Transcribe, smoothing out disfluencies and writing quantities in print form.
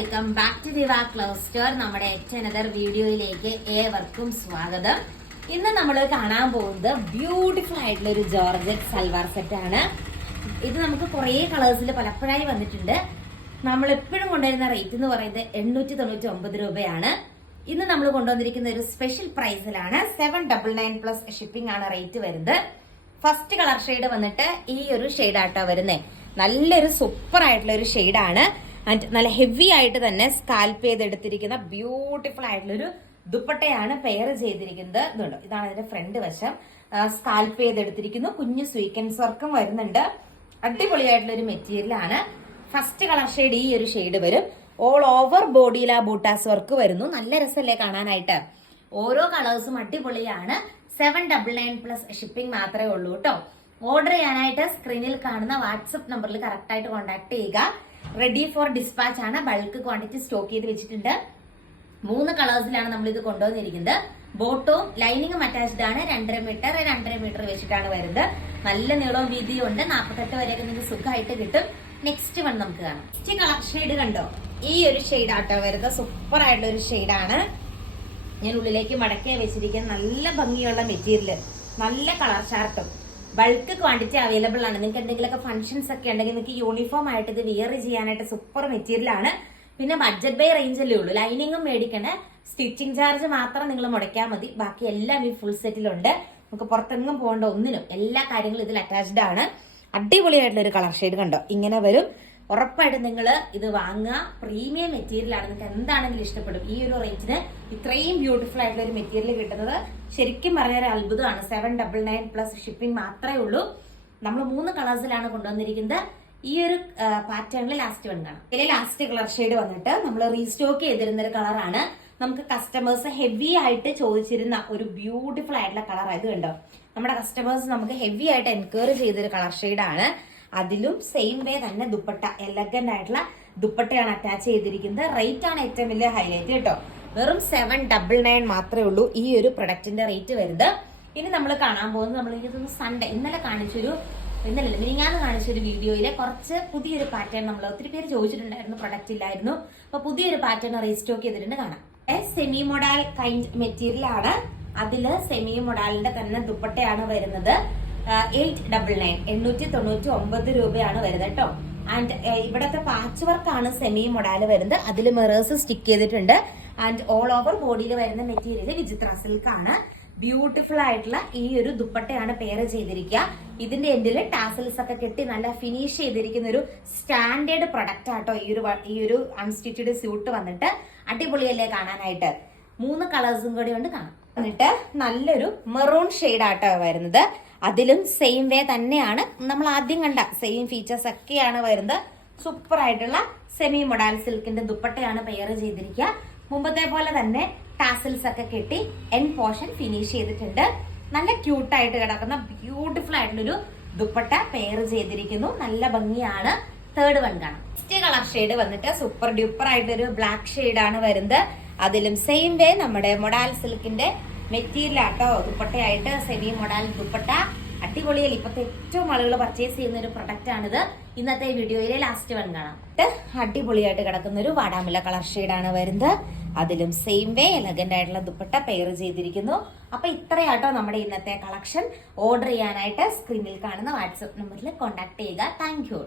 Welcome back to Diva Cluster. നമ്മുടെ another വീഡിയോയിലേക്ക് ഏവർക്കും സ്വാഗതം. ഇന്ന് നമ്മൾ കാണാൻ പോകുന്നത് ബ്യൂട്ടിഫുൾ ആയിട്ടുള്ള ഒരു ജോർജറ്റ് സൽവാർ സെറ്റ് ആണ്. ഇത് നമുക്ക് കുറെ കളേഴ്സിൽ പലപ്പോഴായി വന്നിട്ടുണ്ട്. നമ്മൾ എപ്പോഴും കൊണ്ടുവരുന്ന റേറ്റ് എന്ന് പറയുന്നത് 899 രൂപയാണ്. ഇന്ന് നമ്മൾ കൊണ്ടുവന്നിരിക്കുന്ന ഒരു സ്പെഷ്യൽ പ്രൈസിലാണ്. 799 പ്ലസ് ഷിപ്പിംഗ് ആണ് റേറ്റ് വരുന്നത്. ഫസ്റ്റ് കളർ ഷെയ്ഡ് വന്നിട്ട് ഈ ഒരു ഷെയ്ഡാട്ടോ വരുന്നത്. നല്ലൊരു സൂപ്പർ ആയിട്ടുള്ള ഒരു ഷെയ്ഡാണ്. ആൻഡ് നല്ല ഹെവി ആയിട്ട് തന്നെ സ്കാൽപ്പ് ചെയ്തെടുത്തിരിക്കുന്ന ബ്യൂട്ടിഫുൾ ആയിട്ടുള്ള ഒരു ദുപ്പട്ടയാണ് പെയർ ചെയ്തിരിക്കുന്നത്. ഇതുണ്ട്, ഇതാണ് ഇതിന്റെ ഫ്രണ്ട് വശം. സ്കാൽപ്പ് ചെയ്തെടുത്തിരിക്കുന്നു. കുഞ്ഞു സ്വീക്കൻസ് വർക്കും വരുന്നുണ്ട്. അടിപൊളിയായിട്ടുള്ള ഒരു മെറ്റീരിയൽ ആണ്. ഫസ്റ്റ് കളർ ഷെയ്ഡ് ഈ ഒരു ഷെയ്ഡ് വരും. ഓൾ ഓവർ ബോഡിയിൽ ആ ബൂട്ടാസ് വർക്ക് വരുന്നു. നല്ല രസമല്ലേ കാണാനായിട്ട്. ഓരോ കളേഴ്സും അടിപൊളിയാണ്. 799 പ്ലസ് ഷിപ്പിംഗ് മാത്രമേ ഉള്ളൂ കേട്ടോ. ഓർഡർ ചെയ്യാനായിട്ട് സ്ക്രീനിൽ കാണുന്ന വാട്സപ്പ് നമ്പറിൽ കറക്റ്റ് ആയിട്ട് കോൺടാക്ട് ചെയ്യുക. റെഡി ഫോർ ഡിസ്പാച്ച് ആണ്. ബൾക്ക് ക്വാണ്ടിറ്റി സ്റ്റോക്ക് ചെയ്ത് വെച്ചിട്ടുണ്ട്. 3 കളേഴ്സിലാണ് നമ്മൾ ഇത് കൊണ്ടുവന്നിരിക്കുന്നത്. ബോട്ടവും ലൈനിങ്ങും അറ്റാച്ച്ഡ് ആണ്. 2.5 മീറ്റർ വെച്ചിട്ടാണ് വരുന്നത്. നല്ല നീളവും വീതിയും ഉണ്ട്. 48 വരെയൊക്കെ നിങ്ങൾക്ക് സുഖമായിട്ട് കിട്ടും. നെക്സ്റ്റ് വൺ നമുക്ക് കാണാം. നെക്സ്റ്റ് കളർ ഷെയ്ഡ് കണ്ടോ, ഈ ഒരു ഷെയ്ഡ് ആട്ടോ വരുന്നത്. സൂപ്പർ ആയിട്ടുള്ള ഒരു ഷെയ്ഡാണ്. ഞാൻ ഉള്ളിലേക്ക് മടക്കിയ വെച്ചിരിക്കുന്ന നല്ല ഭംഗിയുള്ള മെറ്റീരിയൽ, നല്ല കളർ ചാർട്ടും. ബൾക്ക് ക്വാണ്ടിറ്റി അവൈലബിൾ ആണ്. നിങ്ങൾക്ക് എന്തെങ്കിലുമൊക്കെ ഫംഗ്ഷൻസ് ഒക്കെ ഉണ്ടെങ്കിൽ നിങ്ങൾക്ക് യൂണിഫോം ആയിട്ട് ഇത് വിയർ ചെയ്യാനായിട്ട് സൂപ്പർ മെറ്റീരിയൽ ആണ്. പിന്നെ ബഡ്ജറ്റ് ബൈ റേഞ്ചല്ലേ ഉള്ളൂ. ലൈനിങ്ങും മേടിക്കണ്ട. സ്റ്റിച്ചിങ് ചാർജ് മാത്രം നിങ്ങൾ മുടക്കിയാൽ മതി. ബാക്കി എല്ലാം ഈ ഫുൾ സെറ്റിലുണ്ട്. നമുക്ക് പുറത്തെങ്ങും പോകേണ്ട ഒന്നിനും എല്ലാ കാര്യങ്ങളും ഇതിൽ അറ്റാച്ച്ഡ് ആണ്. അടിപൊളിയായിട്ടുള്ള ഒരു കളർ ഷെയ്ഡ് കണ്ടോ, ഇങ്ങനെ വരും. ഉറപ്പായിട്ടും നിങ്ങൾ ഇത് വാങ്ങുക. പ്രീമിയം മെറ്റീരിയൽ ആണ്. നിങ്ങൾക്ക് എന്താണെങ്കിലും ഇഷ്ടപ്പെടും. ഈ ഒരു റേഞ്ചിന് ഇത്രയും ബ്യൂട്ടിഫുൾ ആയിട്ടുള്ള ഒരു മെറ്റീരിയൽ കിട്ടുന്നത് ശരിക്കും പറഞ്ഞൊരു അത്ഭുതമാണ്. 799 പ്ലസ് ഷിപ്പിംഗ് മാത്രമേ ഉള്ളൂ. നമ്മൾ 3 കളേഴ്സിലാണ് കൊണ്ടുവന്നിരിക്കുന്നത്. ഈ ഒരു പാറ്റേണിൽ ലാസ്റ്റ് വൺ കാണാം. ഇതിലെ ലാസ്റ്റ് കളർ ഷെയ്ഡ് വന്നിട്ട് നമ്മൾ റീസ്റ്റോക്ക് ചെയ്തിരുന്ന ഒരു കളറാണ്. നമുക്ക് കസ്റ്റമേഴ്സ് ഹെവി ആയിട്ട് ചോദിച്ചിരുന്ന ഒരു ബ്യൂട്ടിഫുൾ ആയിട്ടുള്ള കളർ. ഇത് കണ്ടോ, നമ്മുടെ കസ്റ്റമേഴ്സ് നമുക്ക് ഹെവി ആയിട്ട് എൻക്വയറി ചെയ്തൊരു കളർ ഷെയ്ഡാണ്. അതിലും സെയിം വേ തന്നെ ദുപ്പട്ട, എലഗന്റ് ആയിട്ടുള്ള ദുപ്പട്ടയാണ് അറ്റാച്ച് ചെയ്തിരിക്കുന്നത്. റേറ്റ് ആണ് ഏറ്റവും വലിയ ഹൈലൈറ്റ് കേട്ടോ. വെറും 799 മാത്രമേ ഉള്ളൂ ഈ ഒരു പ്രൊഡക്റ്റിന്റെ റേറ്റ് വരുന്നത്. ഇനി നമ്മൾ കാണാൻ പോകുന്നത്, നമ്മൾ ഇതൊന്ന് സൺഡേ മിനിങ്ങാന്ന് കാണിച്ചൊരു വീഡിയോയിലെ കുറച്ച് പുതിയൊരു പാറ്റേൺ നമ്മൾ ഒത്തിരി പേര് ചോദിച്ചിട്ടുണ്ടായിരുന്നു, പ്രൊഡക്റ്റ് ഇല്ലായിരുന്നു. അപ്പൊ പുതിയൊരു പാറ്റേൺ റീസ്റ്റോക്ക് ചെയ്തിട്ടുണ്ട്. കാണാം. സെമി മൊഡാൽ കൈൻഡ് മെറ്റീരിയൽ ആണ്. അതില് സെമി മൊഡാലിന്റെ തന്നെ ദുപ്പട്ടയാണ് വരുന്നത്. 899 രൂപയാണ് വരുന്നത് കേട്ടോ. ആൻഡ് ഇവിടത്തെ പാച്ച് വർക്കാണ് സെമി മൊഡാല് വരുന്നത്. അതിൽ മിറേഴ്സ് സ്റ്റിക്ക് ചെയ്തിട്ടുണ്ട്. ആൻഡ് ഓൾ ഓവർ ബോഡിയിൽ വരുന്ന മെറ്റീരിയൽ വിചിത്ര സിൽക്ക് ആണ്. ബ്യൂട്ടിഫുൾ ആയിട്ടുള്ള ഈ ഒരു ദുപ്പട്ടയാണ് പെയർ ചെയ്തിരിക്കുക. ഇതിന്റെ എൻഡിൽ ടാസൽസ് ഒക്കെ കെട്ടി നല്ല ഫിനിഷ് ചെയ്തിരിക്കുന്ന ഒരു സ്റ്റാൻഡേർഡ് പ്രൊഡക്റ്റ് ആട്ടോ ഈ ഒരു അൺസ്റ്റിച്ചഡ് സ്യൂട്ട് വന്നിട്ട്. അടിപൊളിയല്ലേ കാണാനായിട്ട്. 3 കളേഴ്സും കൂടി കൊണ്ട് കാണാം. എന്നിട്ട് നല്ലൊരു മെറൂൺ ഷെയ്ഡ് ആട്ടോ വരുന്നത്. അതിലും സെയിം വേ തന്നെയാണ് നമ്മൾ ആദ്യം കണ്ട സെയിം ഫീച്ചേഴ്സ് ഒക്കെയാണ് വരുന്നത്. സൂപ്പർ ആയിട്ടുള്ള സെമി മൊഡാൽ സിൽക്കിന്റെ ദുപ്പട്ടയാണ് പെയർ ചെയ്തിരിക്കുക. മുമ്പത്തെ പോലെ തന്നെ ടാസൽസ് ഒക്കെ കെട്ടി എൻ പോർഷൻ ഫിനിഷ് ചെയ്തിട്ടുണ്ട്. നല്ല ക്യൂട്ടായിട്ട് കിടക്കുന്ന ബ്യൂട്ടിഫുൾ ആയിട്ടുള്ളൊരു ദുപ്പട്ട പെയർ ചെയ്തിരിക്കുന്നു. നല്ല ഭംഗിയാണ്. തേർഡ് വൺ കാണാം. നെക്സ്റ്റ് കളർ ഷെയ്ഡ് വന്നിട്ട് സൂപ്പർ ഡ്യൂപ്പർ ആയിട്ടൊരു ബ്ലാക്ക് ഷെയ്ഡ് ആണ് വരുന്നത്. അതിലും സെയിം വേ നമ്മുടെ മൊഡാൽ സിൽക്കിന്റെ മെറ്റീരിയൽ ആട്ടോ ദുപ്പട്ടയായിട്ട്. സെമി മൊഡാൽ ദുപ്പട്ട അടിപൊളിയല്ല. ഇപ്പത്തെ ഏറ്റവും ആളുകൾ പർച്ചേസ് ചെയ്യുന്ന ഒരു പ്രൊഡക്റ്റ് ആണിത്. ഇന്നത്തെ വീഡിയോയിലെ ലാസ്റ്റ് വൺ കാണാം. അടിപൊളിയായിട്ട് കിടക്കുന്ന ഒരു വാടാമുല്ല കളർ ഷെയ്ഡാണ് വരുന്നത്. അതിലും സെയിം വേ എലഗന്റ് ആയിട്ടുള്ള ദുപ്പട്ട പെയർ ചെയ്തിരിക്കുന്നു. അപ്പൊ ഇത്രയാട്ടോ നമ്മുടെ ഇന്നത്തെ കളക്ഷൻ. ഓർഡർ ചെയ്യാനായിട്ട് സ്ക്രീനിൽ കാണുന്ന വാട്സ്ആപ്പ് നമ്പറിൽ കോൺടാക്ട് ചെയ്യുക. Thank you.